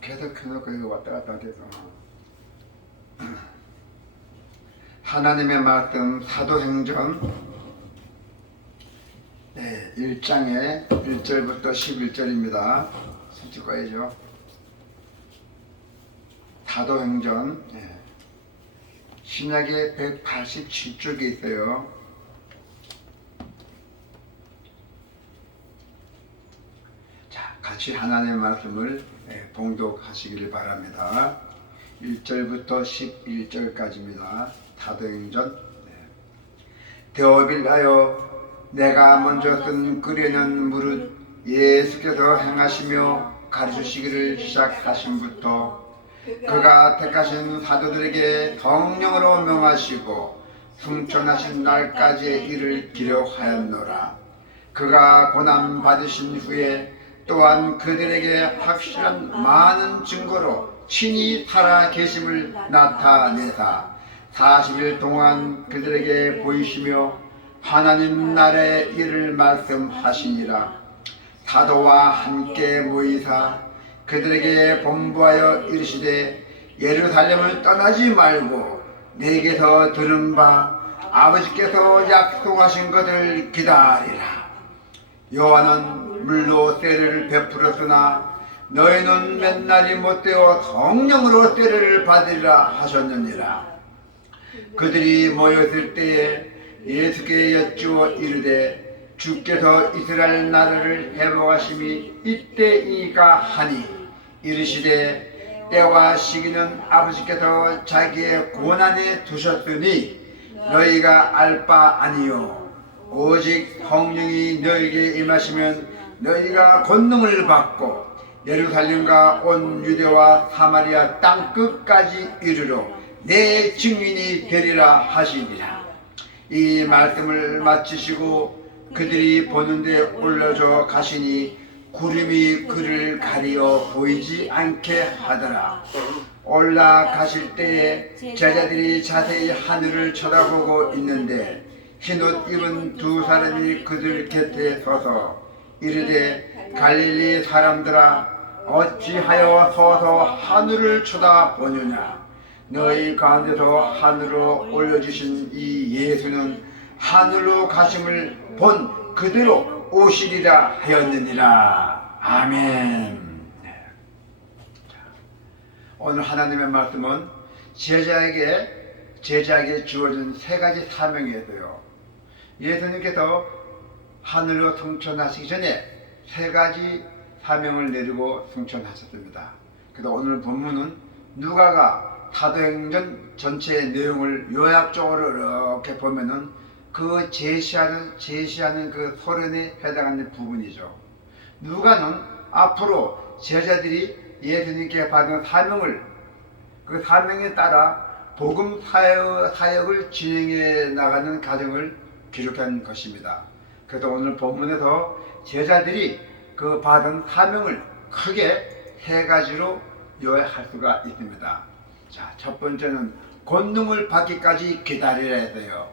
계속 켜놓고 이거 왔다 갔다 해서 하나님의 말씀 사도행전 1장에 1절부터 11절입니다. 손짓 꺼야죠. 사도행전 신약에 187쪽에 있어요. 자, 같이 하나님의 말씀을 봉독하시기를 바랍니다. 1절부터 11절까지입니다. 사도행전. 데오빌라여, 내가 먼저 쓴 글에는 무릇 예수께서 행하시며 가르치시기를 시작하심부터 그가 택하신 사도들에게 성령으로 명하시고 승천하신 날까지의 일을 기록하였노라. 그가 고난 받으신 후에 또한 그들에게 확실한 많은 증거로 친히 살아 계심을 나타내사 40일 동안 그들에게 보이시며 하나님 나라의 일을 말씀하시니라. 사도와 함께 모이사 그들에게 본부하여 이르시되 예루살렘을 떠나지 말고 내게서 들은 바 아버지께서 약속하신 것을 기다리라. 요한은 물로 세례를 베풀었으나 너희는 맨날이 못되어 성령으로 세례를 받으리라 하셨느니라. 그들이 모였을 때에 예수께 여쭈어 이르되 주께서 이스라엘 나라를 회복하심이 이때이니까 하니 이르시되 때와 시기는 아버지께서 자기의 권한에 두셨으니 너희가 알 바 아니요 오직 성령이 너희에게 임하시면 너희가 권능을 받고 예루살렘과 온 유대와 사마리아 땅 끝까지 이르러 내 증인이 되리라 하시니라. 이 말씀을 마치시고 그들이 보는데 올라져 가시니 구름이 그를 가리어 보이지 않게 하더라. 올라가실 때에 제자들이 자세히 하늘을 쳐다보고 있는데 흰옷 입은 두 사람이 그들 곁에 서서 이르되 갈릴리 사람들아 어찌하여 서서 하늘을 쳐다보느냐. 너희 가운데서 하늘로 올려주신 이 예수는 하늘로 가심을 본 그대로 오시리라 하였느니라. 아멘. 오늘 하나님의 말씀은 제자에게 주어진 세 가지 사명이었어요. 예수님께서 하늘로 승천하시기 전에 세 가지 사명을 내리고 승천하셨습니다. 그래서 오늘 본문은 누가가 사도행전 전체의 내용을 요약적으로 이렇게 보면은 그 제시하는 그 서론에 해당하는 부분이죠. 누가는 앞으로 제자들이 예수님께 받은 사명을 그 사명에 따라 복음 사역을 진행해 나가는 과정을 기록한 것입니다. 그래서 오늘 본문에서 제자들이 그 받은 사명을 크게 세 가지로 요약할 수가 있습니다. 자, 첫 번째는 권능을 받기까지 기다리라 돼요.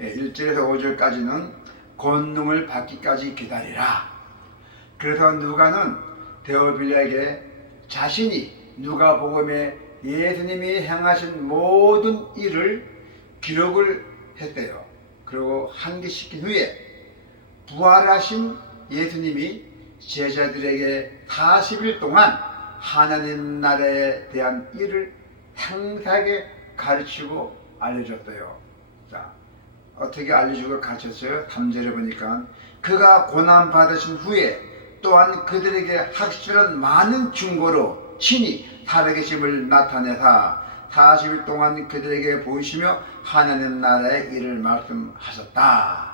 1절에서 5절까지는 권능을 받기까지 기다리라. 그래서 누가는 데오빌라에게 자신이 누가복음에 예수님이 행하신 모든 일을 기록을 했대요. 그리고 한기시킨 후에 부활하신 예수님이 제자들에게 40일 동안 하나님 나라에 대한 일을 상세하게 가르치고 알려줬어요. 자, 어떻게 알려주고 가르쳤어요? 3절에 보니까 그가 고난 받으신 후에 또한 그들에게 확실한 많은 증거로 친히 살아계심을 나타내사 40일 동안 그들에게 보이시며 하나님 나라의 일을 말씀하셨다.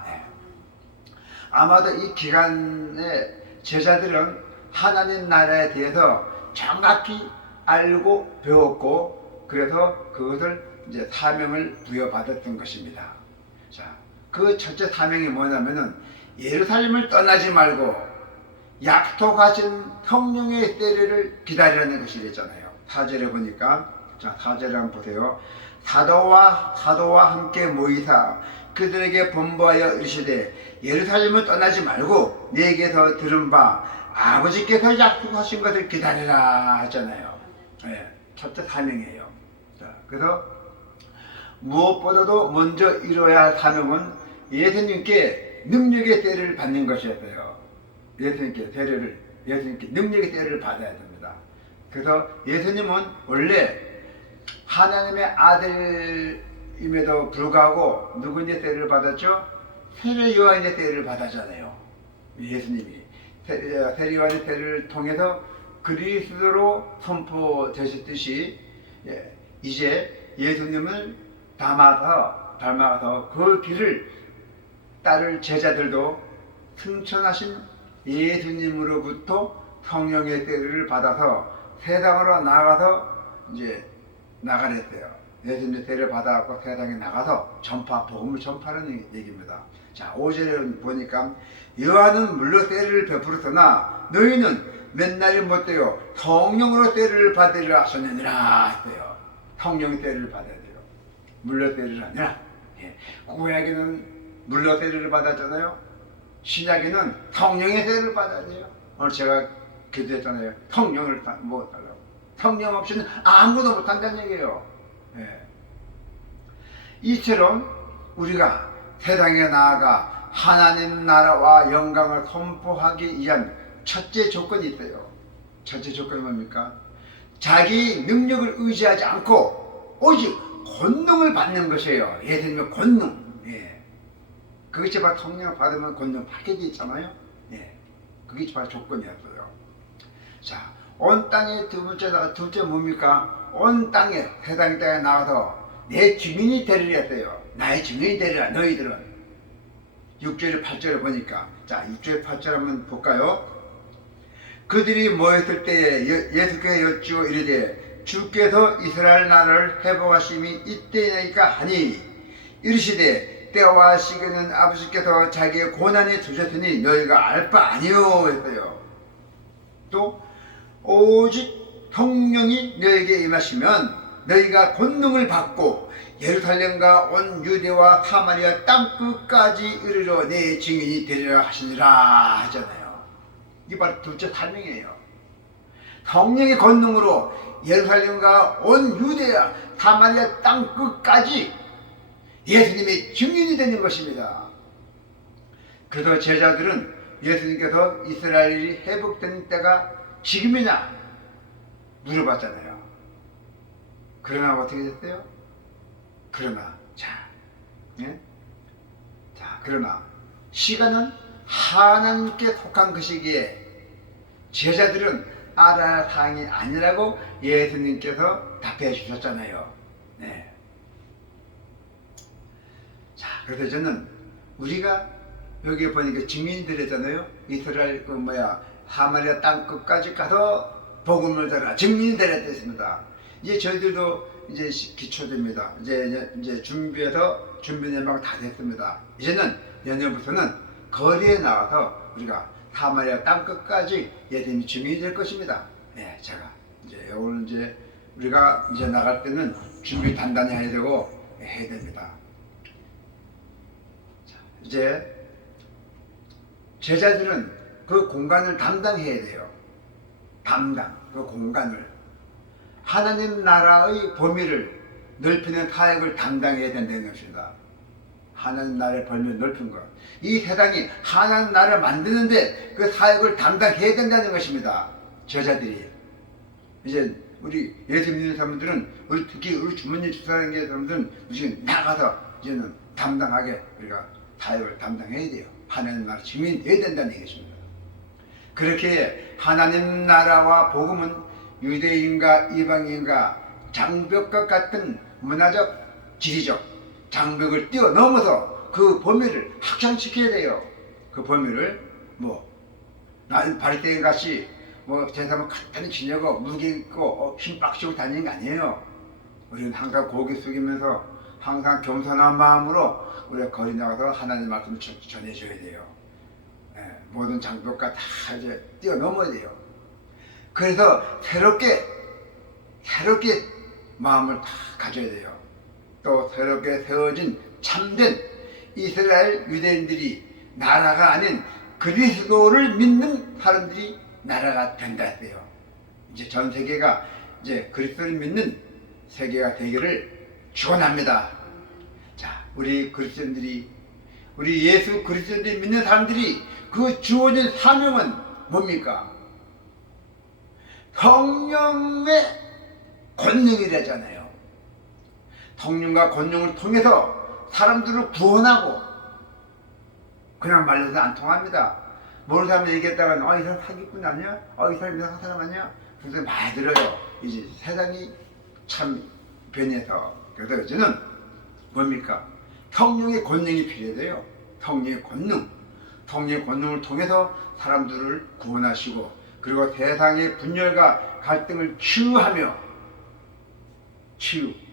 아마도 이 기간에 제자들은 하나님 나라에 대해서 정확히 알고 배웠고 그래서 그것을 이제 사명을 부여받았던 것입니다. 자, 그 첫째 사명이 뭐냐면은 예루살렘을 떠나지 말고 약속하신 성령의 세례를 기다리라는 것이 있잖아요. 4절에 보니까 자, 4절에 한번 보세요. 사도와 함께 모이사 그들에게 본보하여 이르시되 예루살렘을 떠나지 말고 내게서 들은 바 아버지께서 약속하신 것을 기다리라 하잖아요. 예, 첫째 사명이에요. 자, 그래서 무엇보다도 먼저 이루어야 할 사명은 예수님께 능력의 때를 받는 것이었어요. 예수님께 능력의 때를 받아야 됩니다. 그래서 예수님은 원래 하나님의 아들임에도 불구하고 누구의 때를 받았죠? 세례 요한의 때를 받았잖아요. 예수님이 세례 요한의 때를 통해서 그리스도로 선포되셨듯이 이제 예수님을 닮아서 그 길을 따를 제자들도 승천하신 예수님으로부터 성령의 때를 받아서 세상으로 나가서 이제 나가랬대요. 예수님의 때를 받아갖고 세상에 나가서 복음을 전파하는 얘기입니다. 자, 5절에 보니까 요한은 물로 때를 베풀었으나 너희는 몇 날이 못되어 성령으로 때를 받으리라 하셨느니라 했어요. 성령의 때를 받아야 돼요. 물로 때를 아니라. 구약에는 물로 때를 받았잖아요. 신약에는 성령의 때를 받아야 돼요. 오늘 제가 기도했잖아요. 성령을 뭐 달라고. 성령 없이는 아무도 못한다는 얘기예요. 이처럼 우리가 세상에 나아가 하나님 나라와 영광을 선포하기 위한 첫째 조건이 있어요. 첫째 조건이 뭡니까? 자기 능력을 의지하지 않고 오직 권능을 받는 것이에요. 예수님의 권능. 그것이 바로 성령을 받으면 권능 받게 돼 있잖아요. 그게 바로 조건이었어요. 자, 온 땅의 둘째 뭡니까? 온 땅에, 세상 땅에 나가서 내 주민이 되리라 했어요. 나의 주민이 되리라, 너희들은. 6절에 8절에 보니까, 자, 6절에 8절 한번 볼까요? 그들이 모였을 때에 예수께서 여쭈어 이르되 주께서 이스라엘 나라를 회복하심이 이때니까 하니 이르시되 때와 시기는 아버지께서 자기의 고난에 두셨으니 너희가 알 바 아니요 했어요. 또 오직 성령이 너에게 임하시면 너희가 권능을 받고 예루살렘과 온 유대와 사마리아 땅끝까지 이르러 내 증인이 되리라 하시니라 하잖아요. 이게 바로 둘째 사명이에요. 성령의 권능으로 예루살렘과 온 유대와 사마리아 땅끝까지 예수님의 증인이 되는 것입니다. 그래서 제자들은 예수님께서 이스라엘이 회복된 때가 지금이냐 물어봤잖아요. 그러나 어떻게 됐어요? 그러나 그러나 시간은 하나님께 속한 것이기에 제자들은 알아야 할 사항이 아니라고 예수님께서 답해 주셨잖아요. 자, 그래서 저는 우리가 여기 보니까 증인들이잖아요. 이스라엘 사마리아 땅 끝까지 가서 복음을 전하라, 증인이 되라 했습니다. 이제 저희들도 이제 기초됩니다. 이제 준비내막 다 됐습니다. 이제는 내년부터는 거리에 나와서 우리가 사마리아 땅 끝까지 예수님이 증인이 될 것입니다. 제가 이제 오늘 이제 우리가 이제 나갈 때는 준비 단단히 해야 되고 해야 됩니다. 자, 이제 제자들은 그 공간을 담당해야 돼요. 그 공간을 하나님 나라의 범위를 넓히는 사역을 담당해야 된다는 것입니다. 하나님 나라의 범위를 넓힌 것. 이 세상이 하나님 나라를 만드는데 그 사역을 담당해야 된다는 것입니다. 제자들이. 이제 우리 예수 믿는 사람들은 특히 우리 주머니 주사하는 사람들은 우리가 나가서 이제는 담당하게 우리가 사역을 담당해야 돼요. 하나님 나라 주민이 되어야 된다는 얘기입니다. 그렇게 하나님 나라와 복음은 유대인과 이방인과 장벽과 같은 문화적, 지리적 장벽을 뛰어넘어서 그 범위를 확장시켜야 돼요. 그 범위를 나는 바리새인 같이 제사만 간단히 지내고 무게 있고 힘 빡시고 다니는 게 아니에요. 우리는 항상 고개 숙이면서 항상 겸손한 마음으로 우리가 거리 나가서 하나님 말씀을 전해줘야 돼요. 모든 장벽과 다 이제 뛰어넘어야 돼요. 그래서 새롭게 마음을 다 가져야 돼요. 또 새롭게 세워진 참된 이스라엘 유대인들이 나라가 아닌 그리스도를 믿는 사람들이 나라가 된다 했어요. 이제 전 세계가 이제 그리스도를 믿는 세계가 되기를 축원합니다. 자, 우리 그리스도인들이, 우리 예수 그리스도를 믿는 사람들이 그 주어진 사명은 뭡니까? 성령의 권능이라잖아요. 성령과 권능을 통해서 사람들을 구원하고, 그냥 말로는 안 통합니다. 모르는 사람 얘기했다가 이 사람 사기꾼 아니야? 이 사람 이상한 사람 아니야? 그래서 많이 들어요. 이제 세상이 참 변해서. 그래서 이제는 뭡니까? 성령의 권능이 필요해요. 성령의 권능. 성령의 권능을 통해서 사람들을 구원하시고, 그리고 세상의 분열과 갈등을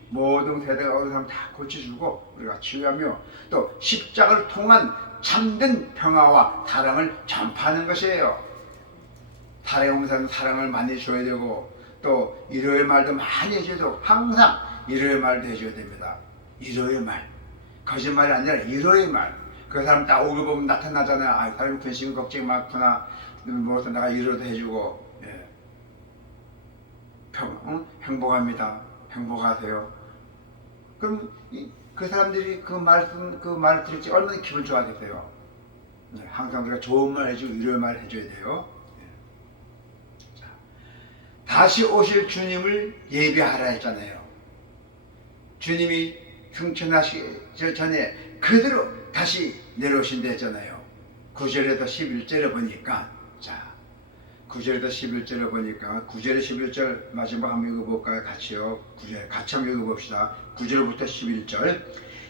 모든 세대가 어느 사람 다 고쳐주고 우리가 치유하며, 또 십자가를 통한 참된 평화와 사랑을 전파하는 것이에요. 살아오면서 사랑을 많이 줘야 되고, 또 일요일 말도 많이 해줘야 되고, 항상 일요일 말도 해줘야 됩니다. 일요일 말, 거짓말이 아니라 일요일 말. 그 사람 딱 오고 보면 나타나잖아요. 사람이 근심 걱정 많구나. 무엇을 내가 일요일도 해주고, 예. 행복합니다. 행복하세요. 그럼 그 사람들이 그 말을 들을지 얼마나 기분 좋아하겠어요. 네, 항상 우리가 좋은 말 해주고 일요일 말 해줘야 돼요. 네. 자, 다시 오실 주님을 예비하라 했잖아요. 주님이 승천하시기 전에 그대로 다시 내려오신다 했잖아요. 9절에서 11절에 보니까, 자, 9절에서 11절에 보니까, 9절에 11절 마지막 한번 읽어볼까요? 같이요. 9절 같이 한번 읽어봅시다. 9절부터 11절.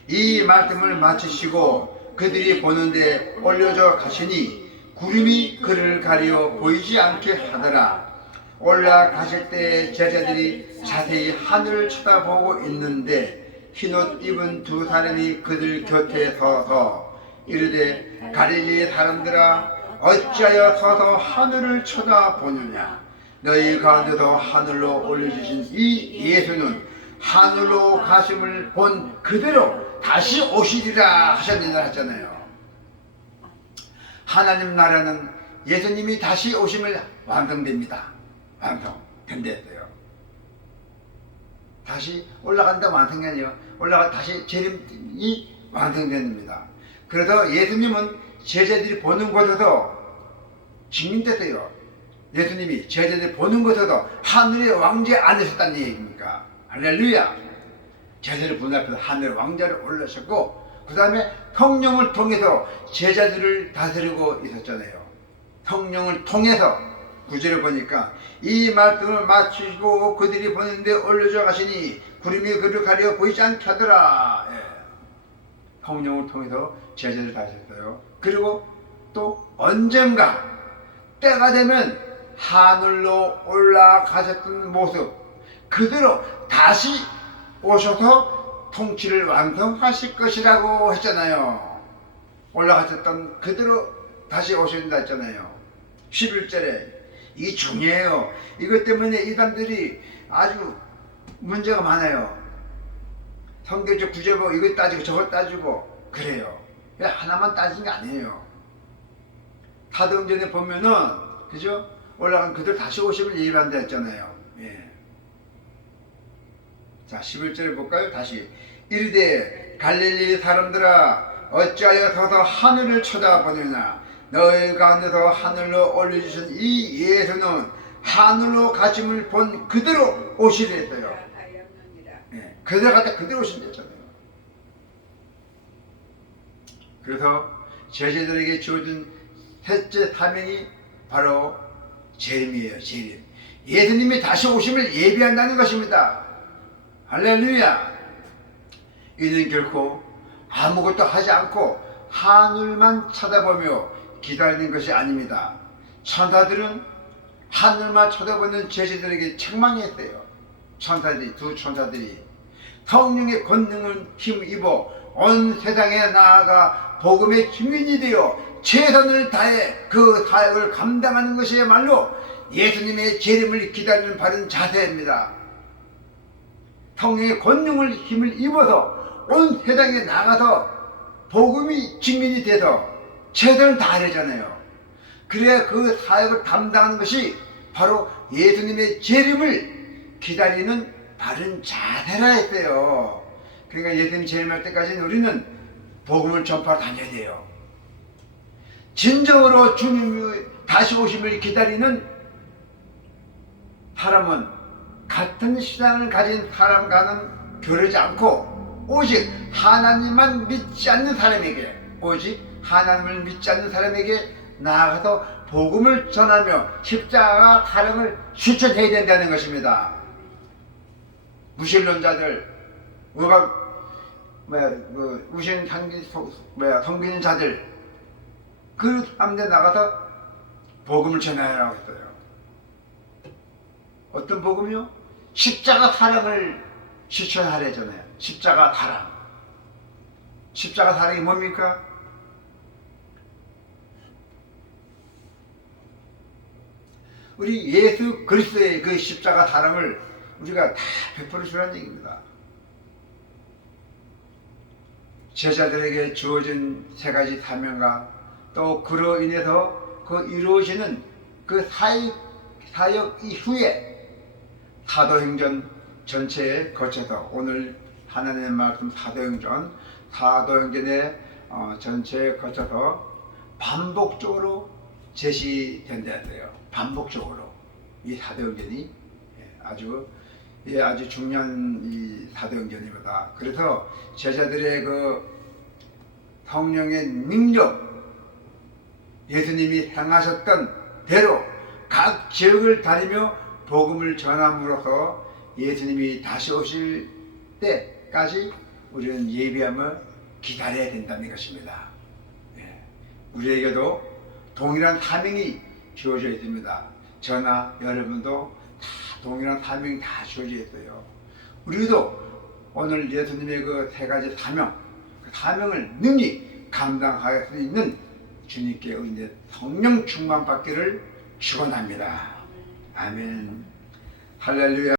이 말씀을 마치시고 그들이 보는데 올려져 가시니 구름이 그를 가려 보이지 않게 하더라. 올라가실 때 제자들이 자세히 하늘을 쳐다보고 있는데 흰옷 입은 두 사람이 그들 곁에 서서 이르되 갈릴리 사람들아 어찌하여 서서 하늘을 쳐다보느냐. 너희 가운데서 하늘로 올려주신 이 예수는 하늘로 가심을 본 그대로 다시 오시리라 하셨느니라 했잖아요. 하나님 나라는 예수님이 다시 오심을 완성됩니다. 완성된다 했어요. 다시 올라간다 완성이 아니에요. 다시 재림이 완성됩니다. 그래서 예수님은 제자들이 보는 곳에서 증명됐어요. 예수님이 제자들이 보는 곳에서 하늘의 왕좌에 앉으셨다는 얘기입니까? 할렐루야. 제자들 보는 앞에서 하늘의 왕좌를 올라셨고, 그 다음에 성령을 통해서 제자들을 다스리고 있었잖아요. 성령을 통해서 9절에 보니까 이 말씀을 마치고 그들이 보는데 올려져 가시니 구름이 그를 가려 보이지 않게 하더라. 예. 성령을 통해서 제자들을 다스렸어요. 그리고 또 언젠가 때가 되면 하늘로 올라가셨던 모습 그대로 다시 오셔서 통치를 완성하실 것이라고 했잖아요. 올라가셨던 그대로 다시 오신다 했잖아요. 11절에 이게 중요해요. 이것 때문에 이단들이 아주 문제가 많아요. 성경적 구절 보고 이거 따지고 저거 따지고 그래요. 하나만 따지는 게 아니에요. 사도행전에 보면은 그죠? 올라간 그들 다시 오심을 예비한다 했잖아요. 예. 자, 11절에 볼까요? 다시 이르되 갈릴리 사람들아 어찌하여 서서 하늘을 쳐다보느냐. 너희 가운데서 하늘로 올려주신 이 예수는 하늘로 가심을 본 그대로 오시려 했어요. 예. 그대로 갔다 그대로 오신다 했잖아요. 그래서 제자들에게 주어진 셋째 사명이 바로 재림이에요. 재림. 예수님이 다시 오심을 예비한다는 것입니다. 할렐루야. 이는 결코 아무것도 하지 않고 하늘만 쳐다보며 기다리는 것이 아닙니다. 천사들은 하늘만 쳐다보는 제자들에게 책망했어요. 두 천사들이 성령의 권능을 힘입어 온 세상에 나아가 복음의 증인이 되어 최선을 다해 그 사역을 감당하는 것이야말로 예수님의 재림을 기다리는 바른 자세입니다. 성령의 권능을 힘을 입어서 온 세상에 나가서 복음이 증인이 돼서 최선을 다하려잖아요. 그래야 그 사역을 담당하는 것이 바로 예수님의 재림을 기다리는 바른 자세라 했어요. 그러니까 예수님 재림할 때까지는 우리는 복음을 전파로 다녀야 돼요. 진정으로 주님이 다시 오심을 기다리는 사람은 같은 신앙을 가진 사람과는 교류하지 않고 오직 하나님만 믿지 않는 사람에게, 오직 하나님을 믿지 않는 사람에게 나아가서 복음을 전하며 십자가 사랑을 실천해야 된다는 것입니다. 무신론자들, 우신 섬기는 자들, 그 사람들 나가서 복음을 전하라고 했어요. 어떤 복음이요? 십자가 사랑을 실천하래잖아요. 십자가 사랑. 십자가 사랑이 뭡니까? 우리 예수 그리스도의 그 십자가 사랑을 우리가 다 베풀어 주라는 얘기입니다. 제자들에게 주어진 세 가지 사명과 또 그로 인해서 그 이루어지는 그 사역 이후에 사도행전 전체에 거쳐서 오늘 하나님의 말씀 사도행전의 전체에 거쳐서 반복적으로 제시된다 해요. 반복적으로 이 사도행전이 아주 중요한 이 사도행전입니다. 그래서 제자들의 그 성령의 능력, 예수님이 행하셨던 대로 각 지역을 다니며 복음을 전함으로써 예수님이 다시 오실 때까지 우리는 예비하며 기다려야 된다는 것입니다. 우리에게도 동일한 사명이 주어져 있습니다. 저나 여러분도 다 동일한 사명이 다 주어져 있어요. 우리도 오늘 예수님의 그 세 가지 사명, 그 사명을 능히 감당할 수 있는 주님께 은혜 성령 충만 받기를 축원합니다. 아멘. 할렐루야.